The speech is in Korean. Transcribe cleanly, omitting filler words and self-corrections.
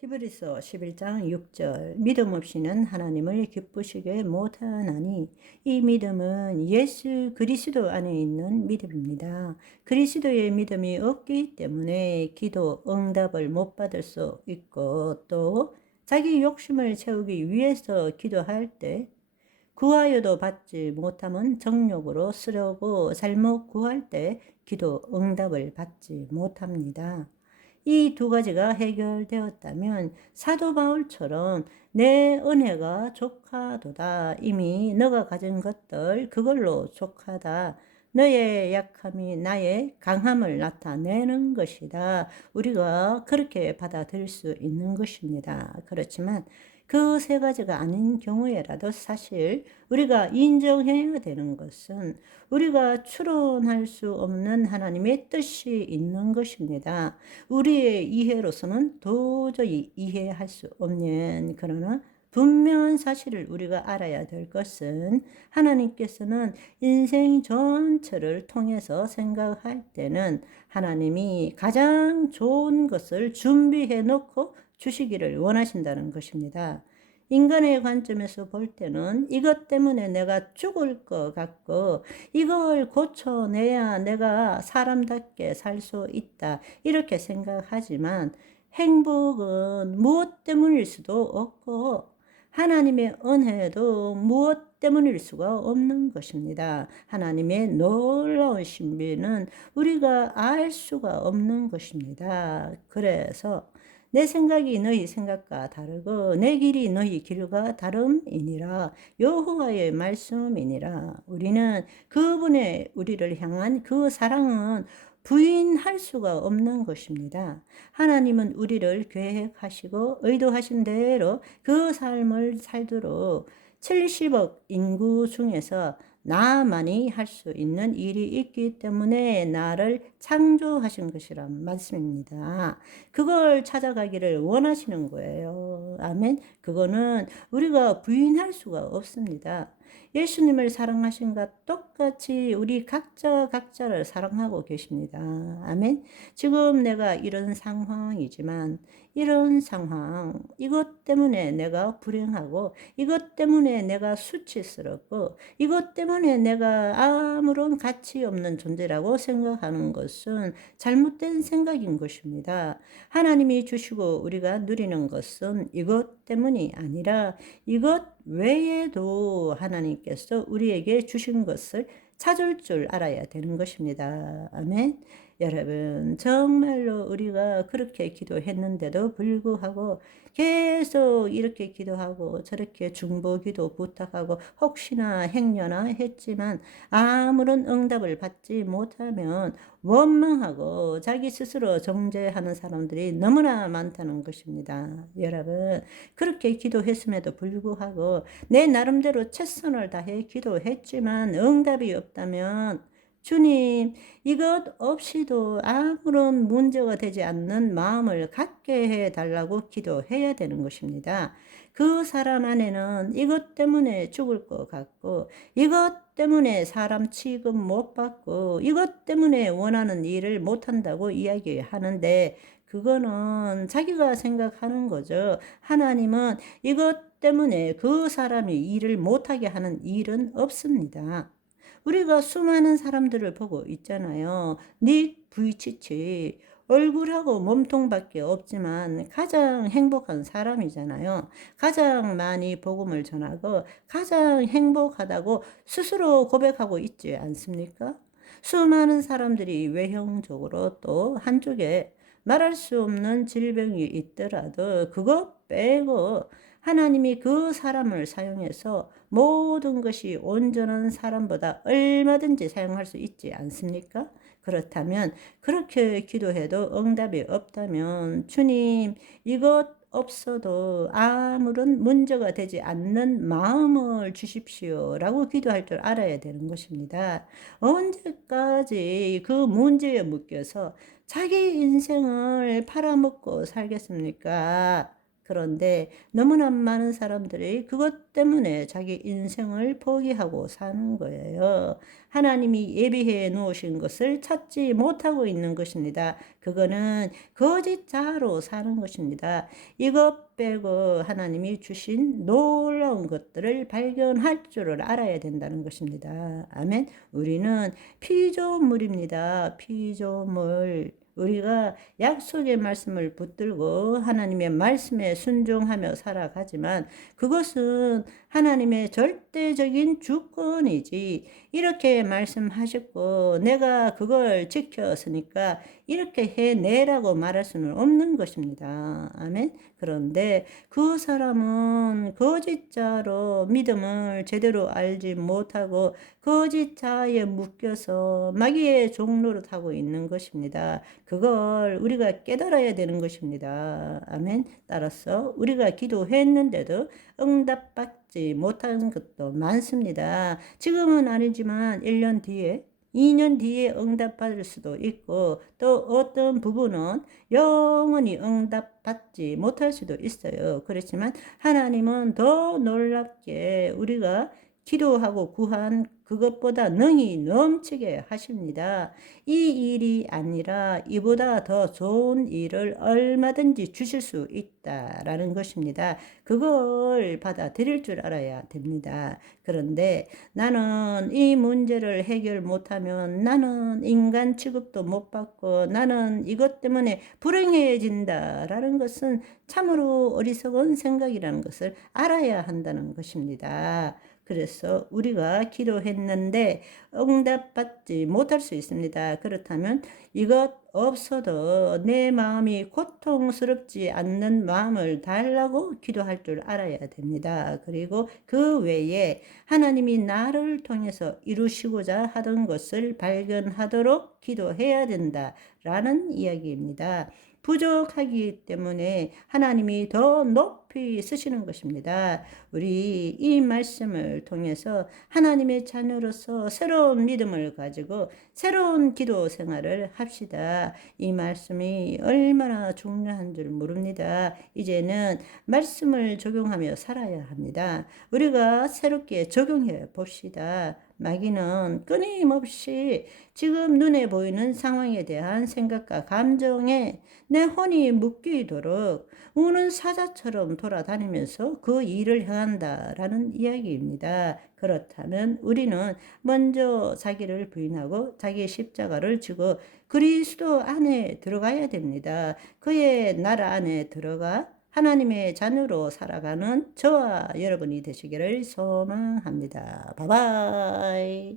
히브리서 11장 6절 믿음 없이는 하나님을 기쁘시게 못하나니 이 믿음은 예수 그리스도 안에 있는 믿음입니다. 그리스도의 믿음이 없기 때문에 기도 응답을 못 받을 수 있고 또 자기 욕심을 채우기 위해서 기도할 때 구하여도 받지 못함은 정욕으로 쓰려고 잘못 구할 때 기도 응답을 받지 못합니다. 이 두 가지가 해결되었다면 사도 바울처럼 내 은혜가 족하도다. 이미 너가 가진 것들 그걸로 족하다. 너의 약함이 나의 강함을 나타내는 것이다. 우리가 그렇게 받아들일 수 있는 것입니다. 그렇지만 그 세 가지가 아닌 경우에라도 사실 우리가 인정해야 되는 것은 우리가 추론할 수 없는 하나님의 뜻이 있는 것입니다. 우리의 이해로서는 도저히 이해할 수 없는, 그러나 분명한 사실을 우리가 알아야 될 것은 하나님께서는 인생 전체를 통해서 생각할 때는 하나님이 가장 좋은 것을 준비해 놓고 주시기를 원하신다는 것입니다. 인간의 관점에서 볼 때는 이것 때문에 내가 죽을 것 같고 이걸 고쳐내야 내가 사람답게 살 수 있다 이렇게 생각하지만 행복은 무엇 때문일 수도 없고 하나님의 은혜도 무엇 때문일 수가 없는 것입니다. 하나님의 놀라운 신비는 우리가 알 수가 없는 것입니다. 그래서 내 생각이 너희 생각과 다르고 내 길이 너희 길과 다름이니라. 여호와의 말씀이니라. 우리는 그분의 우리를 향한 그 사랑은 부인할 수가 없는 것입니다. 하나님은 우리를 계획하시고 의도하신 대로 그 삶을 살도록 70억 인구 중에서 나만이 할 수 있는 일이 있기 때문에 나를 창조하신 것이란 말씀입니다. 그걸 찾아가기를 원하시는 거예요. 아멘. 그거는 우리가 부인할 수가 없습니다. 예수님을 사랑하신 것 똑같이 우리 각자를 사랑하고 계십니다. 아멘. 지금 내가 이런 상황이지만 이런 상황, 이것 때문에 내가 불행하고 이것 때문에 내가 수치스럽고 이것 때문에 내가 아무런 가치 없는 존재라고 생각하는 것은 잘못된 생각인 것입니다. 하나님이 주시고 우리가 누리는 것은 이것 때문이 아니라 이것 외에도 하나님께서 우리에게 주신 것을 찾을 줄 알아야 되는 것입니다. 아멘. 여러분, 정말로 우리가 그렇게 기도했는데도 불구하고 계속 이렇게 기도하고 저렇게 중보기도 부탁하고 혹시나 행여나 했지만 아무런 응답을 받지 못하면 원망하고 자기 스스로 정죄하는 사람들이 너무나 많다는 것입니다. 여러분, 그렇게 기도했음에도 불구하고 내 나름대로 최선을 다해 기도했지만 응답이 없다면 주님, 이것 없이도 아무런 문제가 되지 않는 마음을 갖게 해달라고 기도해야 되는 것입니다. 그 사람 안에는 이것 때문에 죽을 것 같고 이것 때문에 사람 취급 못 받고 이것 때문에 원하는 일을 못한다고 이야기하는데 그거는 자기가 생각하는 거죠. 하나님은 이것 때문에 그 사람이 일을 못하게 하는 일은 없습니다. 우리가 수많은 사람들을 보고 있잖아요. 닉 부이치치 얼굴하고 몸통밖에 없지만 가장 행복한 사람이잖아요. 가장 많이 복음을 전하고 가장 행복하다고 스스로 고백하고 있지 않습니까? 수많은 사람들이 외형적으로 또 한쪽에 말할 수 없는 질병이 있더라도 그거 빼고 하나님이 그 사람을 사용해서 모든 것이 온전한 사람보다 얼마든지 사용할 수 있지 않습니까? 그렇다면 그렇게 기도해도 응답이 없다면 주님 이것 없어도 아무런 문제가 되지 않는 마음을 주십시오 라고 기도할 줄 알아야 되는 것입니다. 언제까지 그 문제에 묶여서 자기 인생을 팔아먹고 살겠습니까? 그런데 너무나 많은 사람들이 그것 때문에 자기 인생을 포기하고 사는 거예요. 하나님이 예비해 놓으신 것을 찾지 못하고 있는 것입니다. 그거는 거짓자로 사는 것입니다. 이것 빼고 하나님이 주신 놀라운 것들을 발견할 줄을 알아야 된다는 것입니다. 아멘. 우리는 피조물입니다. 피조물. 우리가 약속의 말씀을 붙들고 하나님의 말씀에 순종하며 살아가지만 그것은 하나님의 절대적인 주권이지, 이렇게 말씀하셨고 내가 그걸 지켰으니까 이렇게 해내라고 말할 수는 없는 것입니다. 아멘. 그런데 그 사람은 거짓자로 믿음을 제대로 알지 못하고 거짓자에 묶여서 마귀의 종로를 타고 있는 것입니다. 그걸 우리가 깨달아야 되는 것입니다. 아멘. 따라서 우리가 기도했는데도 응답받지 못한 것도 많습니다. 지금은 아니지만 1년 뒤에 2년 뒤에 응답받을 수도 있고, 또 어떤 부분은 영원히 응답받지 못할 수도 있어요. 그렇지만 하나님은 더 놀랍게 우리가 기도하고 구한 그것보다 능히 넘치게 하십니다. 이 일이 아니라 이보다 더 좋은 일을 얼마든지 주실 수 있다라는 것입니다. 그걸 받아들일 줄 알아야 됩니다. 그런데 나는 이 문제를 해결 못하면 나는 인간 취급도 못 받고 나는 이것 때문에 불행해진다라는 것은 참으로 어리석은 생각이라는 것을 알아야 한다는 것입니다. 그래서 우리가 기도했는데 응답받지 못할 수 있습니다. 그렇다면 이것 없어도 내 마음이 고통스럽지 않는 마음을 달라고 기도할 줄 알아야 됩니다. 그리고 그 외에 하나님이 나를 통해서 이루시고자 하던 것을 발견하도록 기도해야 된다라는 이야기입니다. 부족하기 때문에 하나님이 더 높이 쓰시는 것입니다. 우리 이 말씀을 통해서 하나님의 자녀로서 새로운 믿음을 가지고 새로운 기도 생활을 합시다. 이 말씀이 얼마나 중요한 줄 모릅니다. 이제는 말씀을 적용하며 살아야 합니다. 우리가 새롭게 적용해 봅시다. 마귀는 끊임없이 지금 눈에 보이는 상황에 대한 생각과 감정에 내 혼이 묶이도록 우는 사자처럼 돌아다니면서 그 일을 행한다라는 이야기입니다. 그렇다면 우리는 먼저 자기를 부인하고 자기의 십자가를 지고 그리스도 안에 들어가야 됩니다. 그의 나라 안에 들어가 하나님의 자녀로 살아가는 저와 여러분이 되시기를 소망합니다. 바이바이.